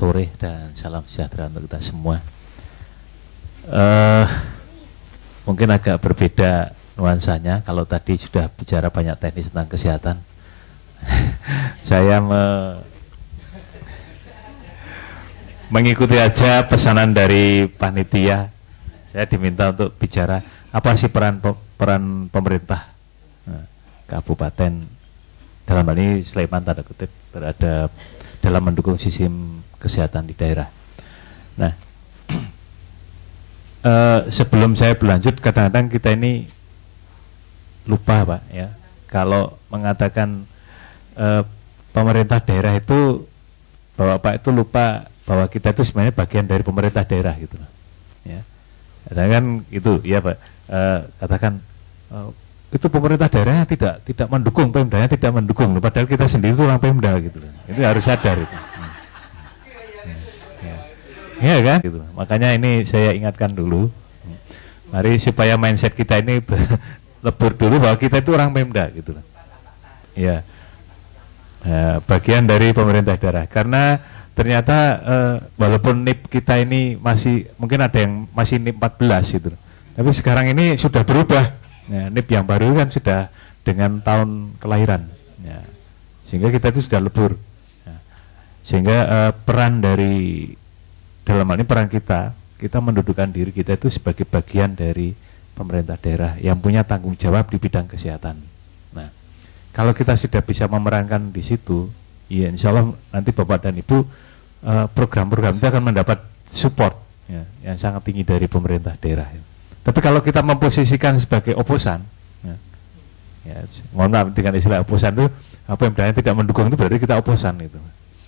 sore dan salam sejahtera untuk kita semua. Mungkin agak berbeda nuansanya. Kalau tadi sudah bicara banyak teknis tentang kesehatan, saya mengikuti aja pesanan dari panitia. Saya diminta untuk bicara apa sih peran pemerintah kabupaten, dalam hal ini Sleman tanda kutip, terhadap dalam mendukung sistem kesehatan di daerah. Nah, sebelum saya berlanjut, kadang-kadang kita ini lupa Pak ya, kalau mengatakan pemerintah daerah itu, bahwa Pak itu lupa bahwa kita itu sebenarnya bagian dari pemerintah daerah gitu ya. Kadang kan itu ya Pak, katakan itu pemerintah daerahnya tidak mendukung, Pemdanya tidak mendukung, padahal kita sendiri itu orang Pemda gitu. Itu harus sadar itu. Ya kan? Gitu. Makanya ini saya ingatkan dulu. Mari supaya mindset kita ini lebur dulu bahwa kita itu orang Pemda gitu. Ya. Bagian dari pemerintah daerah. Karena ternyata walaupun NIP kita ini masih, mungkin ada yang masih NIP 14 gitu. Tapi sekarang ini sudah berubah. Ya, NIP yang baru kan sudah dengan tahun kelahiran. Ya. Sehingga kita itu sudah lebur. Ya. Sehingga peran dari, dalam hal ini peran kita mendudukan diri kita itu sebagai bagian dari pemerintah daerah yang punya tanggung jawab di bidang kesehatan. Nah, kalau kita sudah bisa memerankan di situ, ya insya Allah nanti Bapak dan Ibu program-program itu akan mendapat support ya, yang sangat tinggi dari pemerintah daerah. Ya. Tapi kalau kita memposisikan sebagai oposan, ya, mohon maaf dengan istilah oposan itu, apa yang tidak mendukung itu berarti kita oposan itu.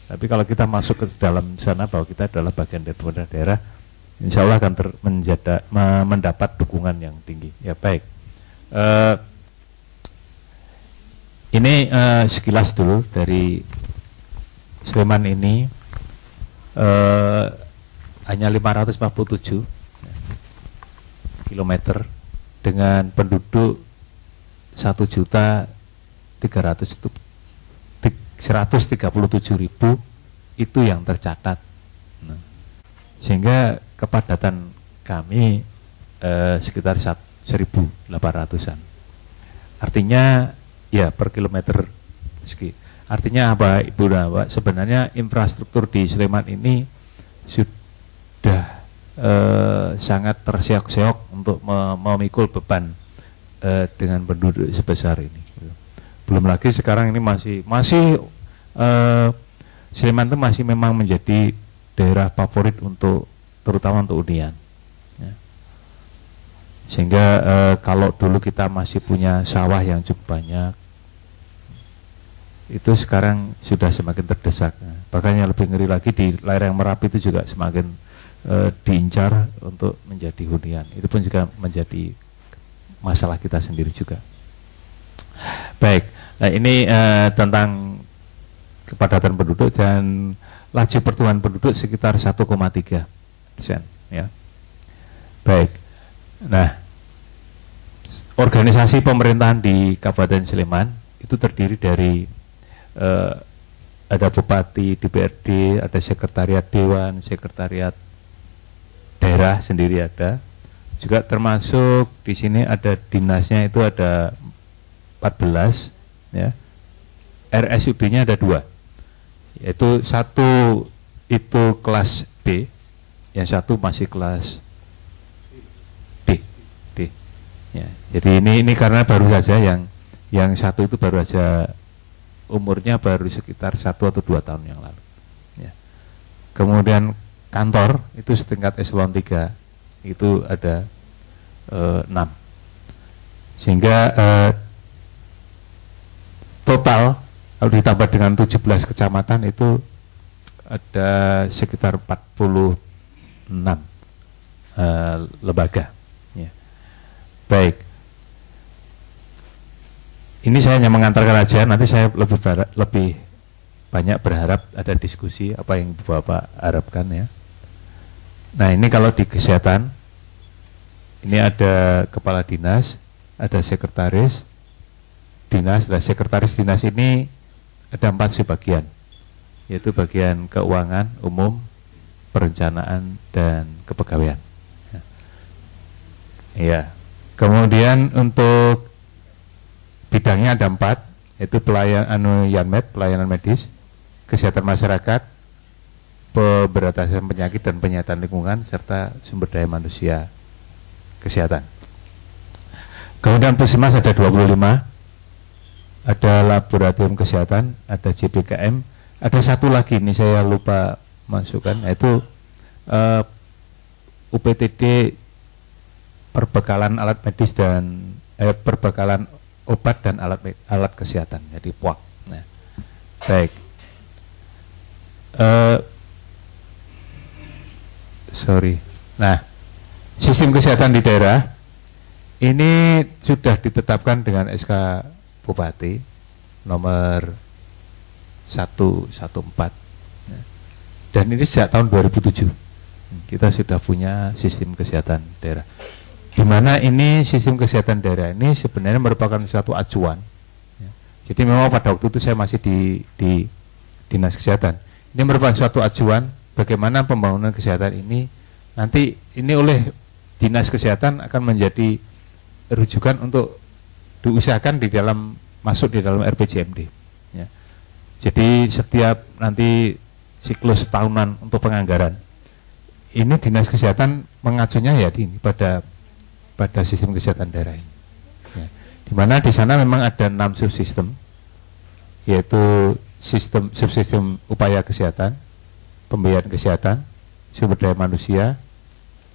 Tapi kalau kita masuk ke dalam sana bahwa kita adalah bagian dari pemerintah daerah, insya Allah akan mendapat dukungan yang tinggi. Ya baik. Ini sekilas dulu dari Sleman ini, hanya 547 kilometer dengan penduduk 1.137.000 itu yang tercatat. Nah, sehingga kepadatan kami sekitar 1.800-an. Artinya ya per kilometer segi. Artinya apa Ibu dan Bapak? Sebenarnya infrastruktur di Sleman ini sudah sangat terseok-seok untuk memikul beban dengan penduduk sebesar ini. Belum lagi sekarang ini masih Sleman itu masih memang menjadi daerah favorit untuk, terutama untuk hunian. Ya. Sehingga kalau dulu kita masih punya sawah yang cukup banyak, itu sekarang sudah semakin terdesak. Bahkan yang lebih ngeri lagi di lereng Merapi itu juga semakin diincar untuk menjadi hunian. Itu pun juga menjadi masalah kita sendiri juga. Baik, nah ini tentang kepadatan penduduk dan laju pertumbuhan penduduk sekitar 1,3%. Ya. Baik, nah organisasi pemerintahan di Kabupaten Sleman itu terdiri dari ada Bupati, DPRD, ada Sekretariat Dewan, Sekretariat Daerah sendiri ada, juga termasuk di sini ada dinasnya itu ada 14, ya. RSUD-nya ada 2, yaitu satu itu kelas B, yang satu masih kelas D. Ya, jadi ini karena baru saja yang satu itu baru saja umurnya baru sekitar 1 atau 2 tahun yang lalu. Ya. Kemudian kantor itu setingkat eselon 3 itu ada 6, sehingga total kalau ditambah dengan 17 kecamatan itu ada sekitar 46 lembaga. Ya. Baik, ini saya hanya mengantarkan aja, nanti saya lebih banyak berharap ada diskusi apa yang Bapak harapkan ya. Nah ini kalau di kesehatan, ini ada kepala dinas, ada sekretaris dinas. Nah, sekretaris dinas ini ada 4 sebagian, yaitu bagian keuangan umum, perencanaan, dan kepegawaian. Ya. Kemudian untuk bidangnya ada 4, yaitu pelayanan medis, kesehatan masyarakat, pemberantasan penyakit dan penyihatan lingkungan, serta sumber daya manusia kesehatan. Kemudian puskesmas ada 25, ada laboratorium kesehatan, ada JPKM, ada satu lagi ini saya lupa masukkan, yaitu UPTD perbekalan alat medis dan perbekalan obat dan alat kesehatan, jadi POAK. Nah, baik. Nah, sistem kesehatan di daerah ini sudah ditetapkan dengan SK Bupati nomor 114. Dan ini sejak tahun 2007 kita sudah punya sistem kesehatan daerah. Di mana ini sistem kesehatan daerah ini sebenarnya merupakan suatu acuan. Jadi memang pada waktu itu saya masih di Dinas Kesehatan. Ini merupakan suatu acuan bagaimana pembangunan kesehatan ini nanti ini oleh Dinas Kesehatan akan menjadi rujukan untuk diusahakan masuk di dalam RPJMD. Ya. Jadi setiap nanti siklus tahunan untuk penganggaran ini Dinas Kesehatan mengacunya ya pada sistem kesehatan daerah ini. Ya. Di mana di sana memang ada 6 subsistem, yaitu subsistem upaya kesehatan, pembiayaan kesehatan, sumber daya manusia,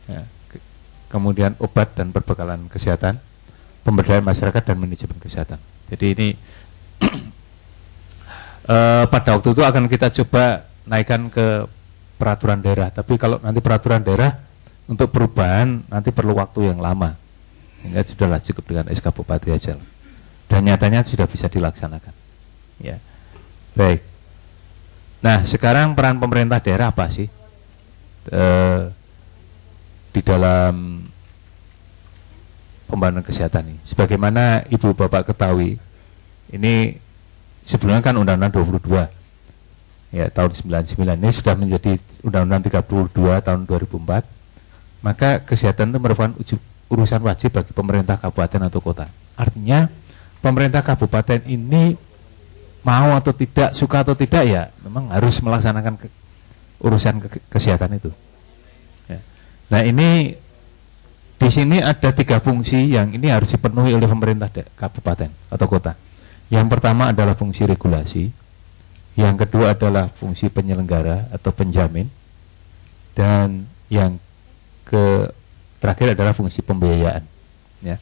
ya, kemudian obat dan perbekalan kesehatan, pemberdayaan masyarakat dan manajemen kesehatan. Jadi ini pada waktu itu akan kita coba naikkan ke peraturan daerah. Tapi kalau nanti peraturan daerah untuk perubahan nanti perlu waktu yang lama, sehingga sudahlah cukup dengan SK Bupati aja. Dan nyatanya sudah bisa dilaksanakan. Ya, baik. Nah, sekarang peran pemerintah daerah apa sih di dalam pembangunan kesehatan ini? Sebagaimana Ibu Bapak ketahui, ini sebelumnya kan Undang-Undang 22 ya tahun 99, ini sudah menjadi Undang-Undang 32 tahun 2004. Maka kesehatan itu merupakan urusan wajib bagi pemerintah kabupaten atau kota. Artinya pemerintah kabupaten ini mau atau tidak, suka atau tidak, ya memang harus melaksanakan urusan kesehatan itu. Ya. Nah, ini di sini ada 3 fungsi yang ini harus dipenuhi oleh pemerintah kabupaten atau kota. Yang pertama adalah fungsi regulasi, yang kedua adalah fungsi penyelenggara atau penjamin, dan yang terakhir adalah fungsi pembiayaan. Ya.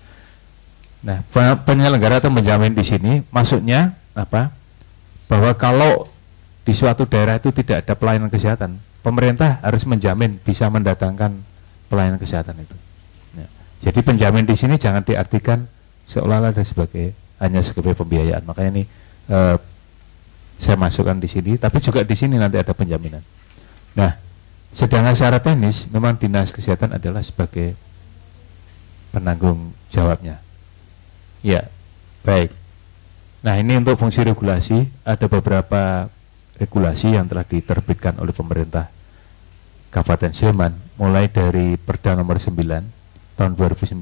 Nah, penyelenggara atau penjamin di sini maksudnya apa? Bahwa kalau di suatu daerah itu tidak ada pelayanan kesehatan, pemerintah harus menjamin bisa mendatangkan pelayanan kesehatan itu. Ya. Jadi penjamin di sini jangan diartikan seolah-olah hanya sebagai pembiayaan. Makanya ini saya masukkan di sini, tapi juga di sini nanti ada penjaminan. Nah, sedangkan secara teknis memang Dinas Kesehatan adalah sebagai penanggung jawabnya. Ya, baik. Nah, ini untuk fungsi regulasi, ada beberapa regulasi yang telah diterbitkan oleh pemerintah Kabupaten Sleman, mulai dari Perda nomor 9 tahun 2009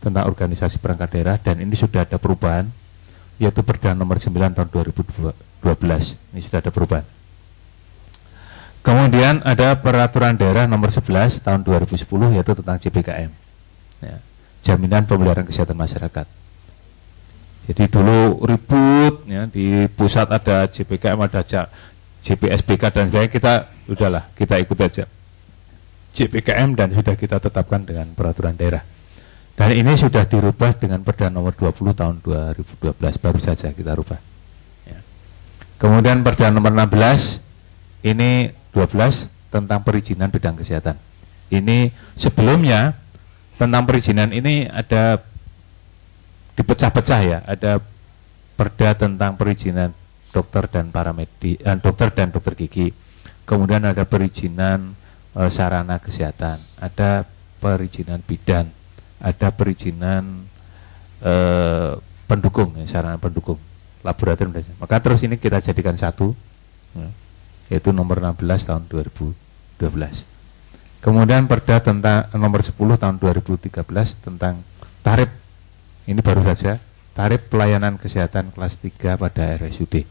tentang organisasi perangkat daerah, dan ini sudah ada perubahan, yaitu Perda nomor 9 tahun 2012, ini sudah ada perubahan. Kemudian ada Peraturan Daerah nomor 11 tahun 2010, yaitu tentang JPKM, ya, Jaminan Pemeliharaan Kesehatan Masyarakat. Jadi dulu ribut, ya, di pusat ada JPKM, ada JPSBK, dan sebagainya. Kita ikut aja JPKM dan sudah kita tetapkan dengan peraturan daerah. Dan ini sudah dirubah dengan Perda nomor 20 tahun 2012, baru saja kita rubah. Ya. Kemudian Perda nomor 16, ini 12 tentang perizinan bidang kesehatan. Ini sebelumnya tentang perizinan ini ada dipecah-pecah, ya, ada Perda tentang perizinan dokter dan dokter gigi, kemudian ada perizinan sarana kesehatan, ada perizinan bidan, ada perizinan pendukung, ya, sarana pendukung laboratorium. Maka terus ini kita jadikan satu, ya, yaitu nomor 16 tahun 2012. Kemudian Perda tentang nomor 10 tahun 2013 tentang tarif, ini baru saja, tarif pelayanan kesehatan kelas 3 pada RSUD.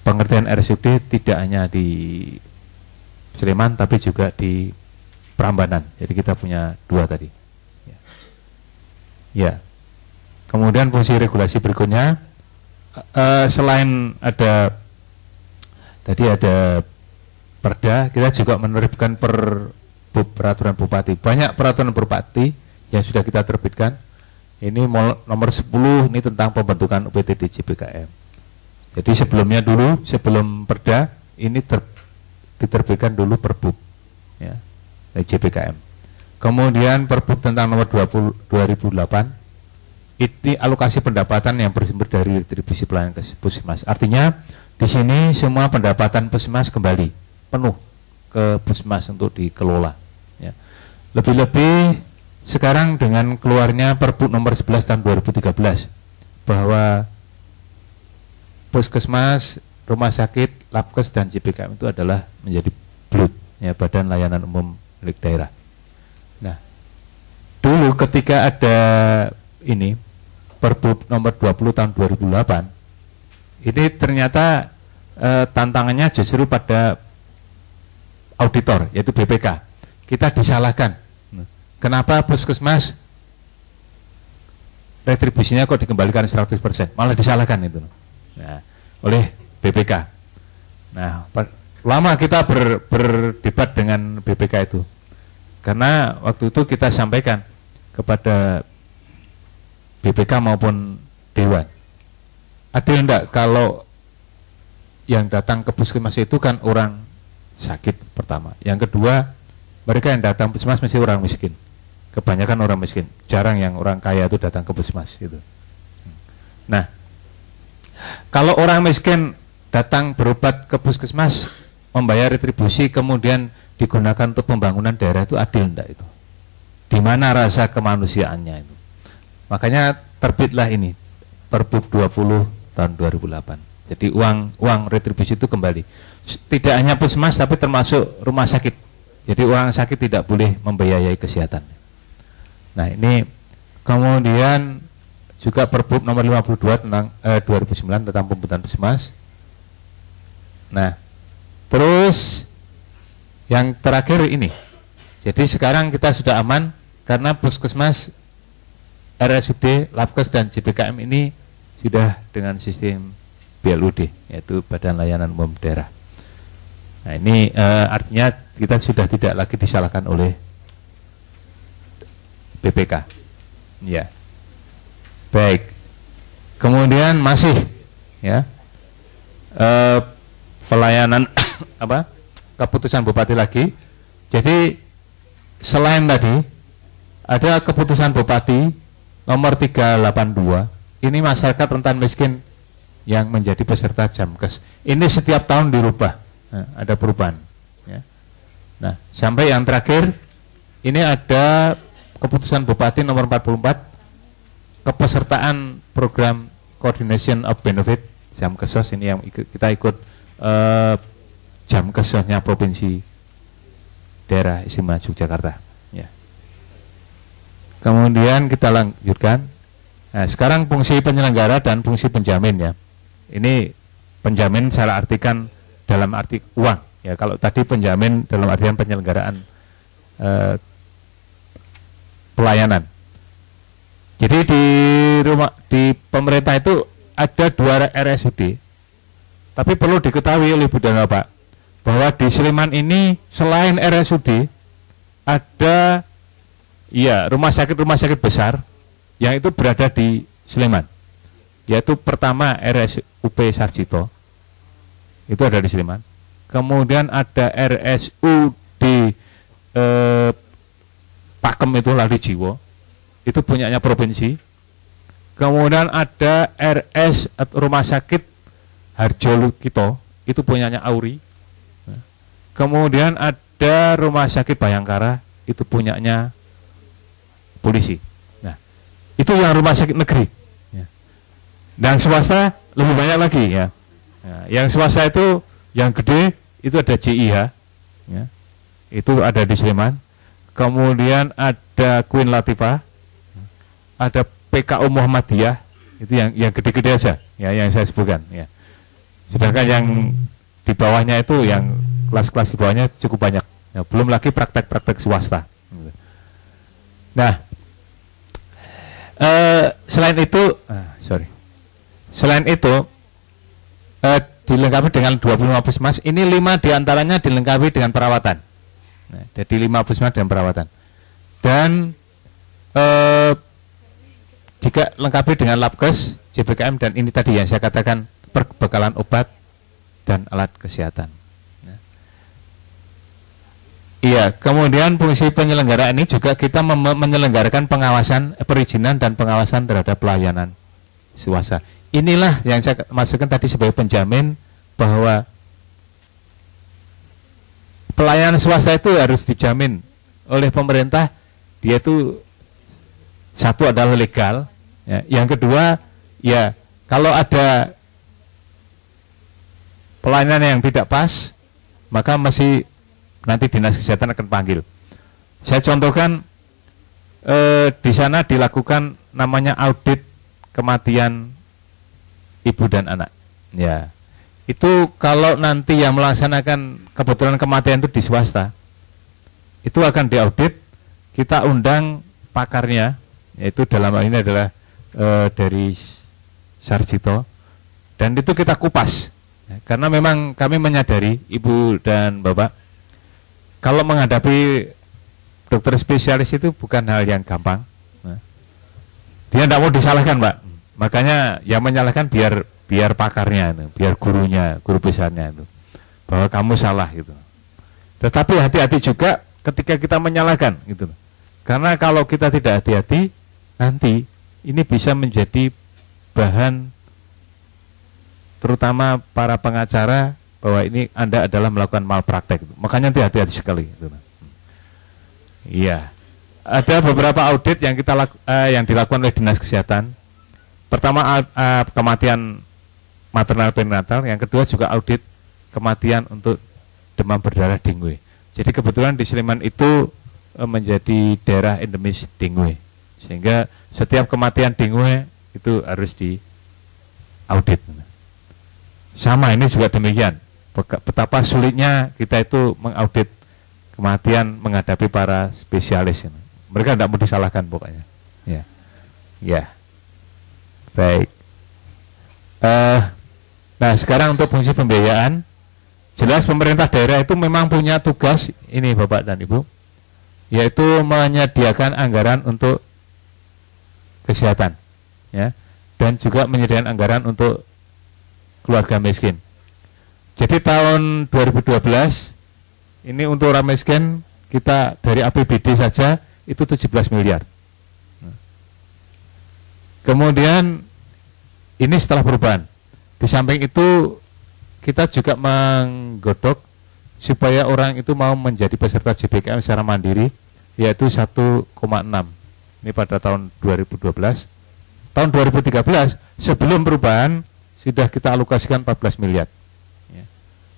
Pengertian RSUD tidak hanya di Sleman tapi juga di Prambanan. Jadi kita punya 2 tadi. Ya. Kemudian fungsi regulasi berikutnya, selain ada tadi ada Perda, kita juga menerbitkan peraturan bupati. Banyak peraturan bupati yang sudah kita terbitkan. Ini nomor 10 ini tentang pembentukan UPTD JBKM. Jadi sebelumnya dulu, sebelum Perda ini diterbitkan dulu Perbub ya, JBKM. Kemudian Perbub tentang nomor 20 2008 ini alokasi pendapatan yang bersumber dari retribusi pelayanan puskesmas. Artinya di sini semua pendapatan puskesmas kembali penuh ke puskesmas untuk dikelola. Ya. Lebih-lebih sekarang dengan keluarnya Perbub nomor 11 tahun 2013 bahwa puskesmas, rumah sakit, Labkes dan JBKM itu adalah menjadi BLUT, ya, Badan Layanan Umum milik daerah. Nah, dulu ketika ada ini Perbub nomor 20 tahun 2008, ini ternyata tantangannya justru pada auditor, yaitu BPK. Kita disalahkan. Kenapa puskesmas retribusinya kok dikembalikan 100%? Malah disalahkan itu. Nah, oleh BPK. Nah, lama kita berdebat dengan BPK itu. Karena waktu itu kita sampaikan kepada BPK maupun Dewan. Adil enggak kalau yang datang ke puskesmas itu kan orang sakit pertama. Yang kedua, mereka yang datang puskesmas mesti orang miskin. Kebanyakan orang miskin. Jarang yang orang kaya itu datang ke puskesmas gitu. Nah, kalau orang miskin datang berobat ke puskesmas, membayar retribusi, kemudian digunakan untuk pembangunan daerah, itu adil enggak itu? Di mana rasa kemanusiaannya itu? Makanya terbitlah ini Perbub 20 tahun 2008. Jadi uang retribusi itu kembali. Tidak hanya puskesmas tapi termasuk rumah sakit. Jadi orang sakit tidak boleh membiayai kesehatan. Nah, ini kemudian juga Perbub nomor 52 tentang 2009 tentang pembentukan puskesmas. Nah, terus yang terakhir ini. Jadi sekarang kita sudah aman karena puskesmas, RSUD, Labkes dan JBKM ini sudah dengan sistem BLUD, yaitu Badan Layanan Umum Daerah. Nah, ini artinya kita sudah tidak lagi disalahkan oleh BPK. Ya. Baik, kemudian masih ya pelayanan apa keputusan bupati lagi. Jadi selain tadi ada keputusan bupati nomor 382, ini masyarakat rentan miskin yang menjadi peserta Jamkes. Ini setiap tahun dirubah, ada perubahan. Ya. Nah, sampai yang terakhir ini ada keputusan bupati nomor 44. Kepesertaan program Coordination of Benefit Jamkesos, ini yang kita ikut Jamkesosnya Provinsi Daerah Istimewa Yogyakarta. Ya. Kemudian kita lanjutkan. Nah, sekarang fungsi penyelenggara dan fungsi penjamin ya. Ini penjamin saya artikan dalam arti uang. Ya, kalau tadi penjamin dalam artian penyelenggaraan pelayanan. Jadi di pemerintah itu ada 2 RSUD, tapi perlu diketahui oleh Ibu dan Bapak bahwa di Sleman ini selain RSUD ada ya rumah sakit besar yang itu berada di Sleman, yaitu pertama RSUP Sarjito, itu ada di Sleman. Kemudian ada RSUD Pakem itu Lali Jiwo, itu punyanya provinsi. Kemudian ada RS Rumah Sakit Harjo Kito, itu punyanya Auri. Kemudian ada Rumah Sakit Bayangkara, itu punyanya polisi. Nah, itu yang rumah sakit negeri. Dan swasta lebih banyak lagi ya. Nah, yang swasta itu Yang gede itu ada JIH, ya. Itu ada di Sleman. Kemudian ada Queen Latifah, ada PKU Muhammadiyah, itu yang gede-gede aja, ya, yang saya sebutkan. Ya. Sedangkan yang di bawahnya itu, yang kelas-kelas di bawahnya cukup banyak. Ya, belum lagi praktek-praktek swasta. Nah, selain itu, dilengkapi dengan 25 puskesmas. Ini 5 diantaranya dilengkapi dengan perawatan. Nah, jadi 5 puskesmas dengan perawatan. Dan jika lengkapi dengan labkes, JBKM, dan ini tadi yang saya katakan perbekalan obat dan alat kesehatan. Iya, kemudian fungsi penyelenggara ini juga kita menyelenggarakan pengawasan, perizinan dan pengawasan terhadap pelayanan swasta. Inilah yang saya maksudkan tadi sebagai penjamin bahwa pelayanan swasta itu harus dijamin oleh pemerintah. Dia itu satu adalah legal, ya. Yang kedua, ya kalau ada pelayanan yang tidak pas, maka masih nanti dinas kesehatan akan panggil. Saya contohkan di sana dilakukan namanya audit kematian ibu dan anak. Ya, itu kalau nanti yang melaksanakan kebetulan kematian itu di swasta, itu akan diaudit. Kita undang pakarnya, yaitu dalam hal ini adalah dari Sarjito, dan itu kita kupas. Ya, karena memang kami menyadari ibu dan bapak, kalau menghadapi dokter spesialis itu bukan hal yang gampang. Nah, dia tidak mau disalahkan, Pak. Makanya yang menyalahkan biar pakarnya, biar gurunya, guru besarnya itu, bahwa kamu salah gitu. Tetapi hati-hati juga ketika kita menyalahkan gitu. Karena kalau kita tidak hati-hati, nanti ini bisa menjadi bahan terutama para pengacara bahwa ini Anda adalah melakukan malpraktek. Makanya hati-hati sekali. Iya, ada beberapa audit yang yang dilakukan oleh Dinas Kesehatan. Pertama kematian maternal perinatal, yang kedua juga audit kematian untuk demam berdarah dengue. Jadi kebetulan di Sleman itu menjadi daerah endemis dengue, sehingga setiap kematian dengue itu harus diaudit. Sama ini juga demikian. Betapa sulitnya kita itu mengaudit kematian menghadapi para spesialis. Mereka tidak mau disalahkan pokoknya. Ya, ya, baik. Nah sekarang untuk fungsi pembiayaan, jelas pemerintah daerah itu memang punya tugas ini Bapak dan Ibu, yaitu menyediakan anggaran untuk kesehatan, ya, dan juga menyediakan anggaran untuk keluarga miskin. Jadi tahun 2012 ini untuk orang miskin kita dari APBD saja itu 17 miliar. Kemudian ini setelah perubahan. Di samping itu kita juga menggodok supaya orang itu mau menjadi peserta JBKM secara mandiri, yaitu 1,6. Ini pada tahun 2012. Tahun 2013 sebelum perubahan sudah kita alokasikan 14 miliar.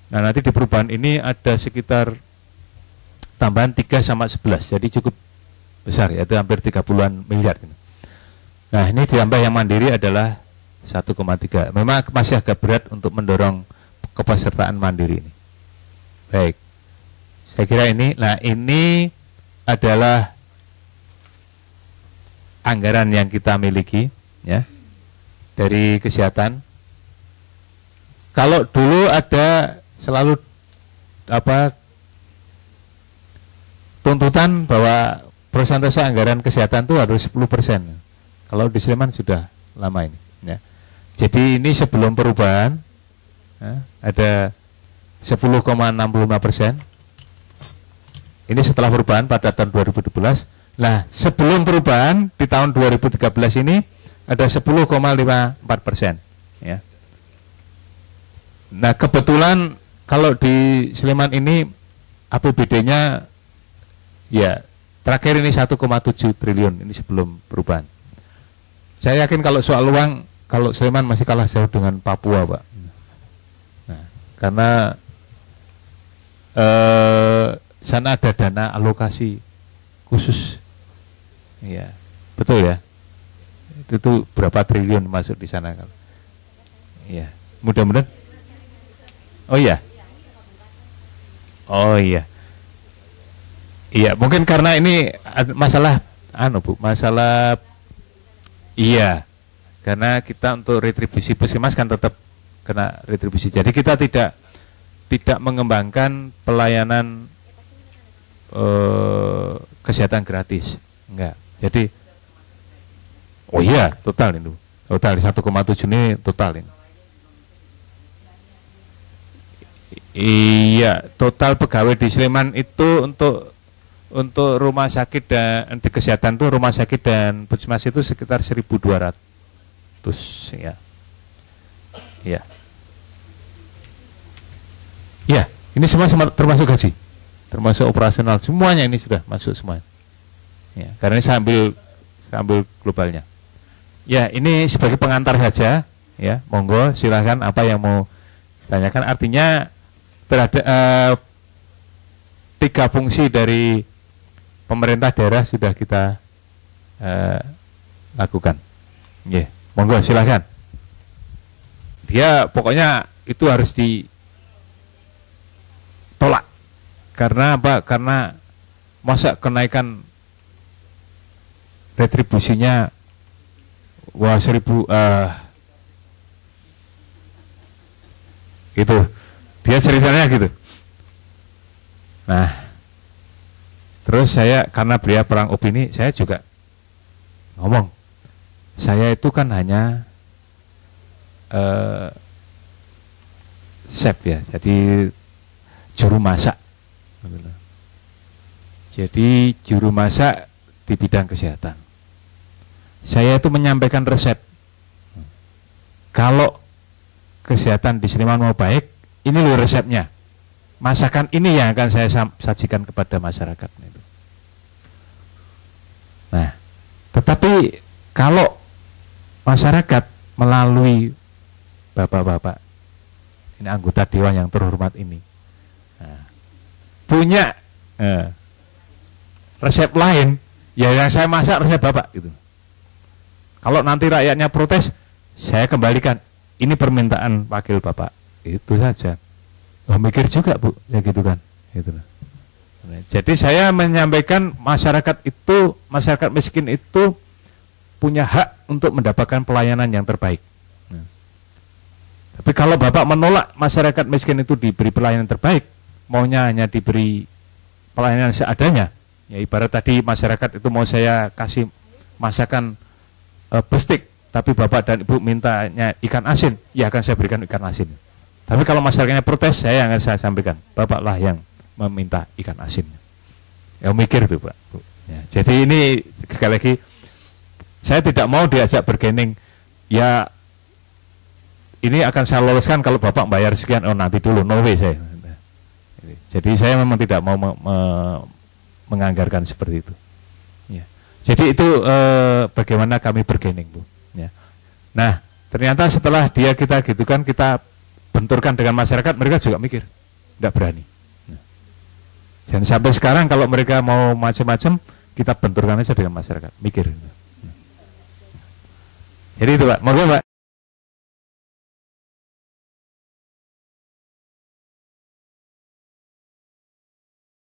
Nah nanti di perubahan ini ada sekitar tambahan 3 sama 11, jadi cukup besar, yaitu hampir 30-an miliar. Nah ini ditambah yang mandiri adalah 1,3. Memang masih agak berat untuk mendorong kepesertaan mandiri ini. Baik, saya kira ini, nah ini adalah anggaran yang kita miliki, ya, dari kesehatan. Kalau dulu ada selalu tuntutan bahwa persentase anggaran kesehatan itu harus 10%. Kalau di Sleman sudah lama ini, ya. Jadi ini sebelum perubahan, ya, ada 10,65%. Ini setelah perubahan pada tahun 2012. Nah sebelum perubahan di tahun 2013 ini ada 10,54%, ya. Nah kebetulan kalau di Sleman ini APBD-nya ya terakhir ini 1,7 triliun ini sebelum perubahan. Saya yakin kalau soal uang, kalau Sleman masih kalah jauh dengan Papua, Pak. Nah, karena sana ada dana alokasi khusus. Iya, betul ya. Itu berapa triliun masuk di sana kan? Iya, mudah-mudahan. Oh iya. Oh iya. Iya, mungkin karena ini masalah Bu, masalah iya. Karena kita untuk retribusi puskesmas kan tetap kena retribusi. Jadi kita tidak mengembangkan pelayanan kesehatan gratis. Enggak. Jadi oh iya, total ini. Total 1,7 ini total ini. Iya, total pegawai di Sleman itu untuk rumah sakit dan di kesehatan itu rumah sakit dan puskesmas itu sekitar 1.200 ya. Iya. Ya, ini semua termasuk gaji, termasuk operasional, semuanya ini sudah masuk semua. Ya, karena ini saya ambil globalnya. Ya, ini sebagai pengantar saja, ya, monggo silahkan apa yang mau tanyakan. Artinya terhadap 3 fungsi dari pemerintah daerah sudah kita lakukan. Ya, monggo silahkan. Dia pokoknya itu harus ditolak. Karena apa? Karena masa kenaikan retribusinya wah 1.000 gitu. Dia ceritanya gitu. Nah, terus saya karena beliau perang opini, saya juga ngomong, saya itu kan hanya chef ya, jadi juru masak. Jadi juru masak di bidang kesehatan. Saya itu menyampaikan resep. Kalau kesehatan di Sleman mau baik, ini loh resepnya. Masakan ini yang akan saya sajikan kepada masyarakat. Nah, tetapi kalau masyarakat melalui bapak-bapak, ini anggota dewan yang terhormat ini, punya resep lain, ya yang saya masak resep bapak gitu. Kalau nanti rakyatnya protes, saya kembalikan, ini permintaan wakil bapak, itu saja. Oh, mikir juga Bu, ya gitu kan. Gitu. Jadi saya menyampaikan masyarakat miskin itu punya hak untuk mendapatkan pelayanan yang terbaik. Tapi kalau Bapak menolak masyarakat miskin itu diberi pelayanan terbaik, maunya hanya diberi pelayanan seadanya, ya ibarat tadi masyarakat itu mau saya kasih masakan bestik, tapi Bapak dan Ibu mintanya ikan asin, ya akan saya berikan ikan asin. Tapi kalau masyarakatnya protes, saya akan saya sampaikan, Bapaklah yang meminta ikan asin. Ya mikir itu Pak. Ya, jadi ini sekali lagi, saya tidak mau diajak bergening, ya ini akan saya loloskan kalau Bapak bayar sekian, oh nanti dulu, no way saya. Jadi saya memang tidak mau menganggarkan seperti itu. Ya. Jadi itu bagaimana kami bergening Bu. Ya. Nah ternyata setelah kita gitu kan, kita benturkan dengan masyarakat, mereka juga mikir, tidak berani. Nah. Dan sampai sekarang kalau mereka mau macam-macam, kita benturkan aja dengan masyarakat, mikir. Jadi itu Pak, monggo Pak.